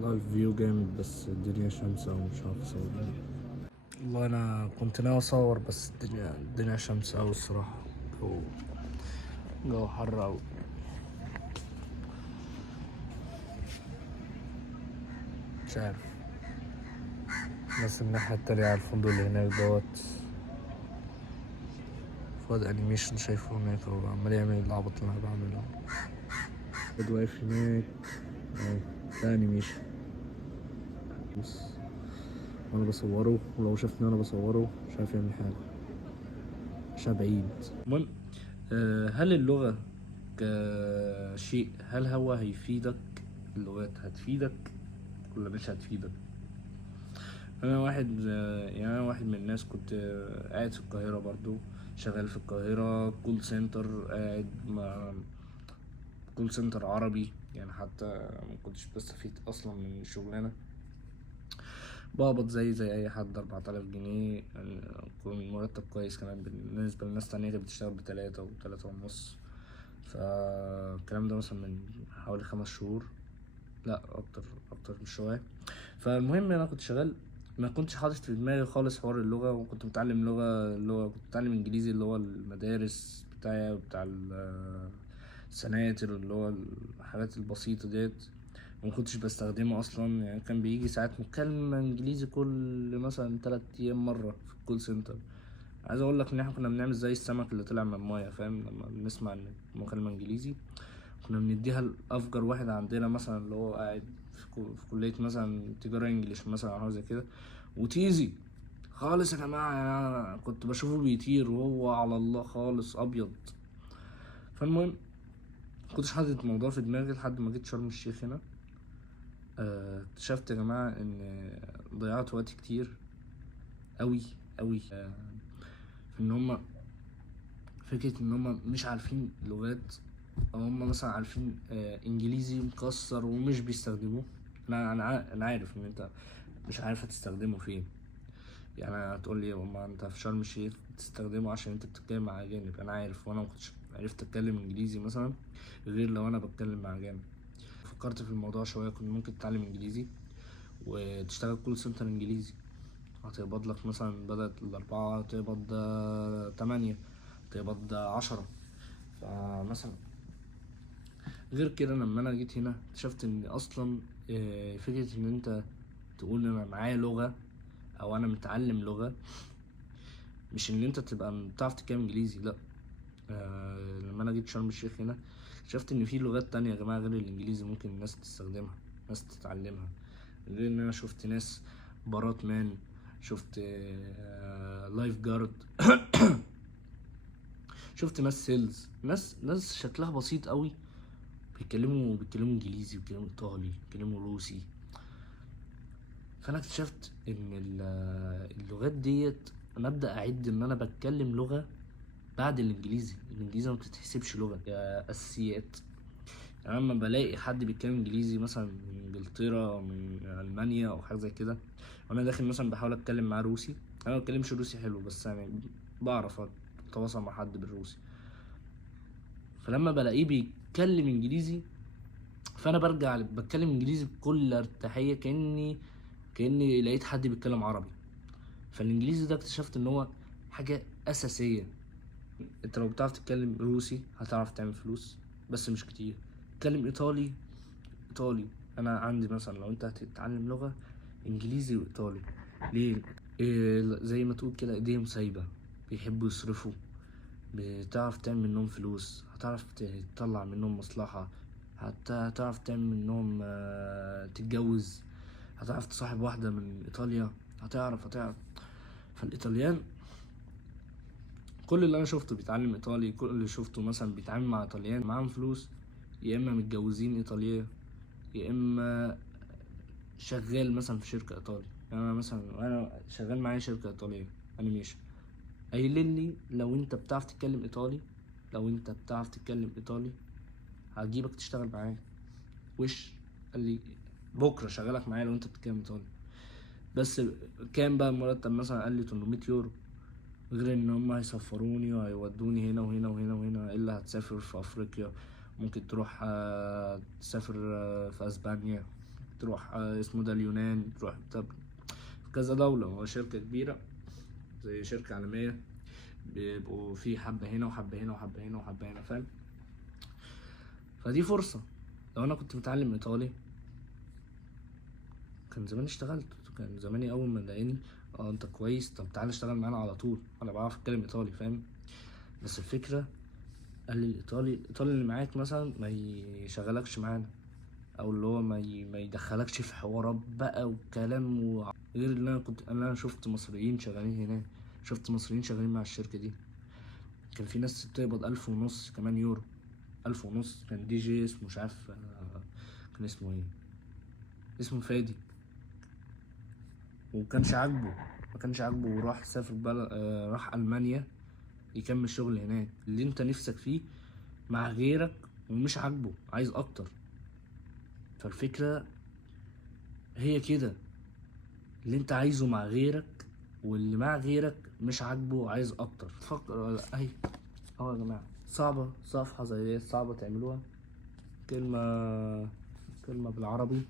والله الفيو جامد بس الدنيا شمس أوي مش عارف أصور. والله أنا كنت ناوي أصور بس الدنيا شمس أوي الصراحة. جو جو حر أوي. مش عارف. بس الناحية التانية على الفندق اللي هناك دوت واد أنيميشن شايفه هناك هو عمال يعمل العبط اللي أنا بعمله. واد واقف هناك أهو، ده أنيميشن بس وأنا بصوره، ولو شافني وأنا بصوره مش عارف يعمل حاجة عشان بعيد. المهم هل اللغة كشيء، هل هو هيفيدك؟ اللغات هتفيدك ولا مش هتفيدك؟ انا واحد يعني انا واحد من الناس كنت قاعد في القاهرة برضو، شغال في القاهرة كول سنتر، قاعد مع كول سنتر عربي، يعني حتى ما كنتش بستفيد اصلا من الشغلانة. بقبض زي اي حد 4000 جنيه، يعني يكون مرتب كويس كمان بالنسبة لناس تانية كانت بتشتغل بتلاتة وتلاتة ونص. فالكلام ده مثلا من حوالي 5 شهور، لا اكتر من شويه. فالمهم انا كنت شغال، ما كنتش حاطط في دماغي خالص حوار اللغه، وكنت متعلم لغه كنت متعلم انجليزي، اللي هو المدارس بتاعي بتاع السناتر، اللي هو الحاجات البسيطه ديت. وما كنتش بستخدمه اصلا، يعني كان بيجي ساعات مكالمه انجليزي كل مثلا 3 ايام مره في الكول سنتر. عايز اقول لك ان احنا كنا بنعمل زي السمك اللي طلع من المايه، فاهم؟ لما بنسمع ان مكالمه انجليزي كنا بنديها لأفجر واحد عندنا، مثلا اللي هو قاعد في كلية مثلا تجارة انجليش مثلا أو حاجة زي كده، وتيزي خالص يا جماعة. يعني أنا كنت بشوفه بيطير وهو على الله خالص أبيض. فالمهم مكنتش حاطط الموضوع في دماغي لحد ما جيت شرم الشيخ هنا. اكتشفت يا جماعة إن ضيعت وقت كتير أوي أوي في إن هما فكرة إن هما مش عارفين لغات، او هم مثلا عارفين انجليزي مكسر ومش بيستخدموه. انا عارف ان انت مش عارف هتستخدمه فين. يعني هتقول لي ما انت في شرم الشيخ بتستخدمه عشان انت بتتكلم مع اجانب، انا عارف، وانا ما كنتش عرفت اتكلم انجليزي مثلا غير لو انا بتكلم مع اجانب. فكرت في الموضوع شويه، كنت ممكن تتعلم انجليزي وتشتغل كول سنتر انجليزي، هتقبض لك مثلا بدل ال4 تقبض 8، تقبض 10. فمثلا غير كده لما انا جيت هنا اكتشفت ان اصلا فكرة ان انت تقول انا معايا لغة او انا متعلم لغة، مش ان انت تبقى بتعرف تتكلم انجليزي، لا. لما انا جيت شرم الشيخ هنا اكتشفت ان في لغات تانية يا جماعة غير الانجليزي ممكن الناس تستخدمها، ناس تتعلمها. غير ان انا شفت ناس بارات مان، شفت لايف جارد شفت ناس سيلز، ناس شكلها بسيط قوي، بيتكلموا انجليزي، بيتكلموا ايطالي، بيتكلموا روسي. فانا اكتشفت ان اللغات ديت انا ابدا اعد ان انا بتكلم لغه بعد الانجليزي ما بتتحسبش لغه اساسيات. يعني لما بلاقي حد بيتكلم انجليزي مثلا من انجلترا او من المانيا او حاجه زي كده، وانا داخل مثلا بحاول اتكلم معاه روسي، انا ما بتكلمش روسي حلو بس يعني بعرف اتواصل مع حد بالروسي. فلما بلاقيه بيتكلم انجليزي فانا برجع بتكلم انجليزي بكل ارتياحيه، كاني لقيت حد بيتكلم عربي. فالانجليزي ده اكتشفت ان هو حاجه اساسيه. انت لو بتعرف تتكلم روسي هتعرف تعمل فلوس بس مش كتير. تتكلم ايطالي. انا عندي مثلا لو انت هتتعلم لغه انجليزي وايطالي، ليه؟ زي ما تقول كده ايديهم سايبه، بيحبوا يصرفوا، بتعرف تعمل منهم فلوس، هتعرف تطلع منهم مصلحة، حتى هتعرف تعمل منهم تتجوز، هتعرف تصاحب واحدة من إيطاليا، هتعرف. فالإيطاليان كل اللي أنا شفته بيتعلم إيطالي، كل اللي شفته مثلا بيتعامل مع إيطاليان معاهم فلوس، يا إما متجوزين إيطالية، يا إما شغال مثلا في شركة إيطالي. يعني أنا شغال معايا شركة إيطالية أنيميشن، قايلين لي لو انت بتعرف تتكلم ايطالي هجيبك تشتغل معايا. وش قال لي بكره شغالك معايا لو انت بتتكلم ايطالي. بس كام بقى المرتب؟ مثلا قال لي 800 يورو، غير ان هم هيسفروني وهيودوني هنا وهنا وهنا وهنا، الا هتسافر في افريقيا، ممكن تروح تسافر في اسبانيا، تروح اسمه ده اليونان، تروح في كذا دولة. هو شركة كبيرة زي شركة عالمية، بيبقوا في حبة هنا وحبة هنا وحبة هنا وحبة هنا، فاهم؟ فدي فرصة. لو انا كنت متعلم ايطالي كان زماني اشتغلت، كان زماني اول ما لقاني انت كويس، طب تعالى اشتغل معانا على طول، انا بعرف اتكلم ايطالي، فاهم؟ بس الفكرة قال لي الايطالي اللي معاك مثلا ما يشغلكش معانا، او اللي هو ما يدخلكش في حوارات بقى وكلام غير اللي انا شفت مصريين شغالين هناك، شفت مصريين شغالين مع الشركة دي، كان في ناس بتقبض 1500 كمان يورو، 1500. كان دي جي اسمه مش عارف كان اسمه ايه، اسمه فادي، ومكانش عاجبه، وراح سافر راح ألمانيا يكمل شغل هناك. اللي انت نفسك فيه مع غيرك ومش عاجبه، عايز اكتر. فالفكرة هي كده، اللي انت عايزه مع غيرك واللي مع غيرك مش عاجبه عايز اكتر. فكر اهي يا جماعة، صعبة صفحة زي دي صعبة تعملوها. كلمة بالعربي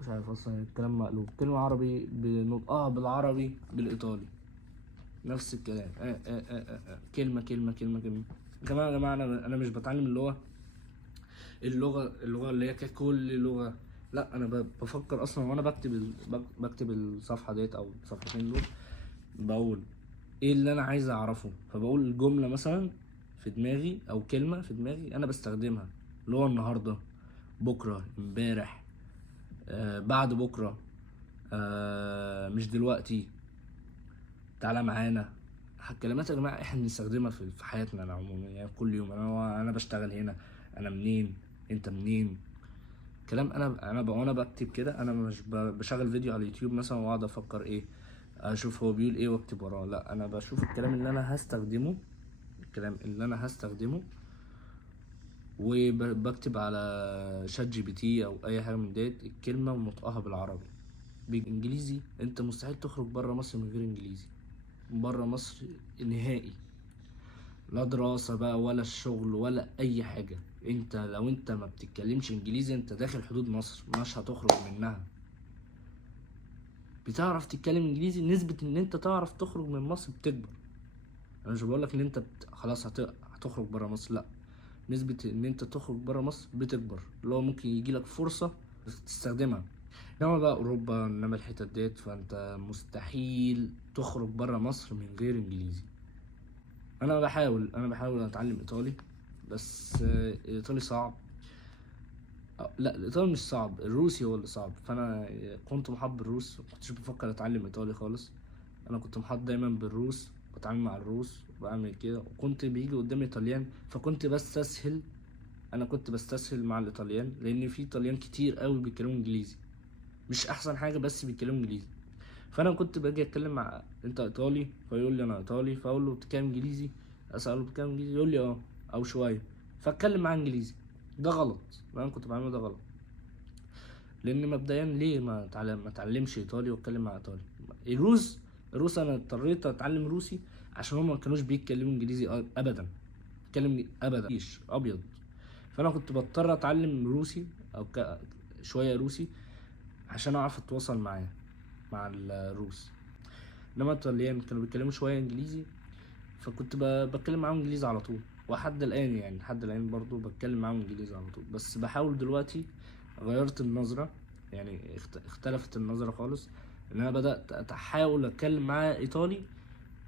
مش عارف اصلا الكلام مقلوب، كلمة عربي بنطقها بالعربي بالايطالي نفس الكلام. كلمة كلمة كلمة كلمة. كمان يا جماعة انا مش بتعلم اللي هو اللغة اللي هي ككل لغة، لا انا بفكر اصلا وانا بكتب الصفحة ديت او الصفحتين دول، بقول ايه اللي انا عايز اعرفه، فبقول الجملة مثلا في دماغي او كلمة في دماغي انا بستخدمها، اللي هو النهاردة، بكرة، امبارح، بعد بكرة، مش دلوقتي، تعالى معانا. الكلمات يا جماعة احنا بنستخدمها في حياتنا العمومية، يعني كل يوم. انا بشتغل هنا، انا منين، انت منين، كلام. وانا بكتب كده، انا مش بشغل فيديو على اليوتيوب مثلا واقعد افكر ايه، اشوف هو بيقول ايه واكتب وراه، لا انا بشوف الكلام اللي انا هستخدمه وبكتب على شات جي بي تي او اي حاجه من ديت الكلمه ونطقها بالعربي. بالانجليزي انت مستحيل تخرج بره مصر من غير انجليزي، بره مصر نهائي، لا دراسة بقى ولا الشغل ولا اي حاجة. انت لو انت ما بتتكلمش انجليزي انت داخل حدود مصر مش هتخرج منها. بتعرف تتكلم انجليزي نسبة ان انت تعرف تخرج من مصر بتكبر. انا مش بقولك ان انت خلاص هتخرج برا مصر، لا، نسبة ان انت تخرج برا مصر بتكبر، اللي هو ممكن يجيلك فرصة تستخدمها. انما بقى اوروبا، انما الحتت ديت، فانت مستحيل تخرج برا مصر من غير انجليزي. انا بحاول اتعلم ايطالي، بس الايطالي صعب. لا الايطالي مش صعب، الروسي هو اللي صعب. فانا كنت محاط بالروس، مكنتش بفكر اتعلم ايطالي خالص. انا كنت محاط دايما بالروس، بتعامل مع الروس وبعمل كده، وكنت بيجي قدامي ايطاليان فكنت بستسهل. انا كنت بستسهل مع الايطاليان لان في ايطاليان كتير قوي بيتكلموا انجليزي، مش احسن حاجه بس بيتكلموا انجليزي. فانا كنت باجي اتكلم مع انت ايطالي، فيقول لي انا ايطالي، فاقول له بتتكلم انجليزي، اساله بتتكلم انجليزي، يقول لي او شويه، فاتكلم معاه انجليزي. ده غلط، انا كنت بعمله ده غلط. لان مبدئيا ليه ما اتعلمش ايطالي واتكلم مع ايطالي؟ الروس انا اضطريت اتعلم روسي عشان هم ما كانوش بيتكلموا انجليزي ابدا، اتكلم ابدا مفيش ابيض. فانا كنت بضطر اتعلم روسي او شويه روسي عشان اعرف اتواصل مع الروس. انما الطليان كانوا بيتكلموا شويه انجليزي، فكنت بتكلم معاهم انجليزي على طول. وحد الان يعني لحد الان برضو بتكلم معاهم انجليزي على طول. بس بحاول دلوقتي، غيرت النظرة، يعني اختلفت النظرة خالص، ان انا بدأت احاول اتكلم معاه ايطالي،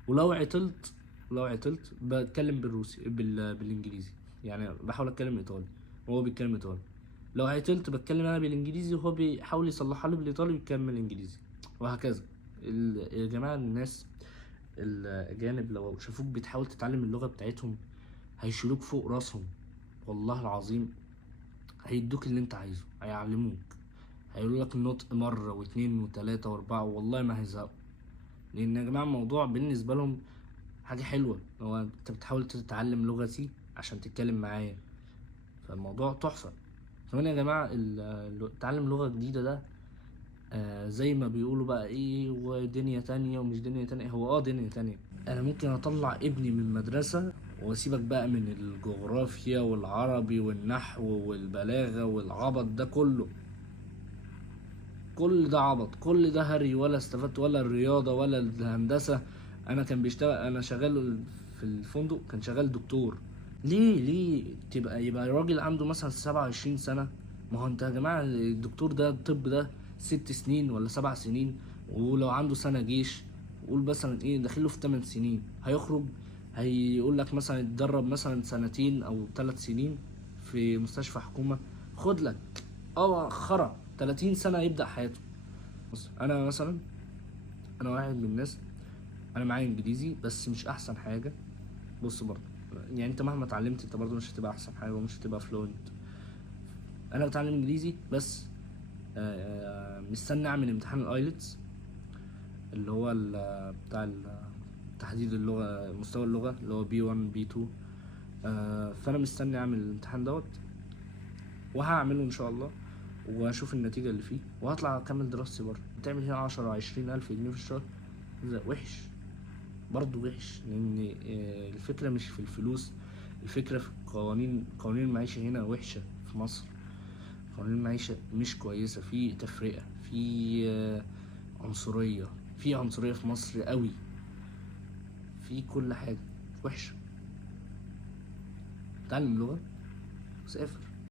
ولو عطلت بتكلم بالانجليزي. يعني بحاول اتكلم ايطالي وهو بيتكلم ايطالي، لو عطلت بتكلم انا بالانجليزي وهو بيحاول يصلحها لي بالايطالي ويكمل انجليزي، وهكذا. يا جماعة الناس الأجانب لو شافوك بتحاول تتعلم اللغة بتاعتهم هيشيلوك فوق راسهم، والله العظيم. هيدوك اللي انت عايزه، هيعلموك، هيقولوا لك النطق مرة واتنين وتلاتة واربعة، والله ما هيزهقوا. لأن يا جماعة الموضوع بالنسبة لهم حاجة حلوة، هو انت بتحاول تتعلم لغتي عشان تتكلم معايا، فالموضوع تحفة. كمان يا جماعة تعلم لغة جديدة ده زي ما بيقولوا بقى ايه، ودنيا تانية ومش دنيا تانية، هو دنيا تانية. انا ممكن اطلع ابني من المدرسة واسيبك بقى من الجغرافيا والعربي والنحو والبلاغة والعبط ده كله، كل ده عبط، كل ده هري، ولا استفدت ولا الرياضة ولا الهندسة. انا كان بيشتغل، انا شغال في الفندق، كان شغال دكتور. ليه يبقى راجل عنده مثلا 27 سنة؟ ما هو انت يا جماعة الدكتور ده، الطب ده 6 سنين ولا 7 سنين، ولو عنده سنة جيش، قول مثلا ايه داخله في 8 سنين، هيخرج هيقول لك مثلا اتدرب مثلا سنتين او 3 سنين في مستشفى حكومة. خد لك خرا 30 سنة يبدأ حياته. بص انا مثلا، انا واحد من الناس، انا معايا انجليزي بس مش احسن حاجة. بص برضه، يعني انت مهما اتعلمت انت برضه مش هتبقى احسن حاجة ومش هتبقى فلوينت. انا بتعلم انجليزي بس مستني اعمل امتحان الايلتس، اللي هو بتاع تحديد اللغة، مستوى اللغة اللي هو B1 B2. فانا مستني اعمل الامتحان دوت، وهعمله ان شاء الله، واشوف النتيجة اللي فيه، وهطلع اكمل دراستي بره. تعمل هنا 10 20 الف جنيه في الشهر، ده وحش، برضه وحش. لان الفكرة مش في الفلوس، الفكرة في قوانين المعيشة هنا وحشة في مصر. قوانين المعيشة مش كويسة، في تفرقة، في عنصرية، في عنصرية في مصر قوي، في كل حاجة وحشة. اتعلم لغة وسافر.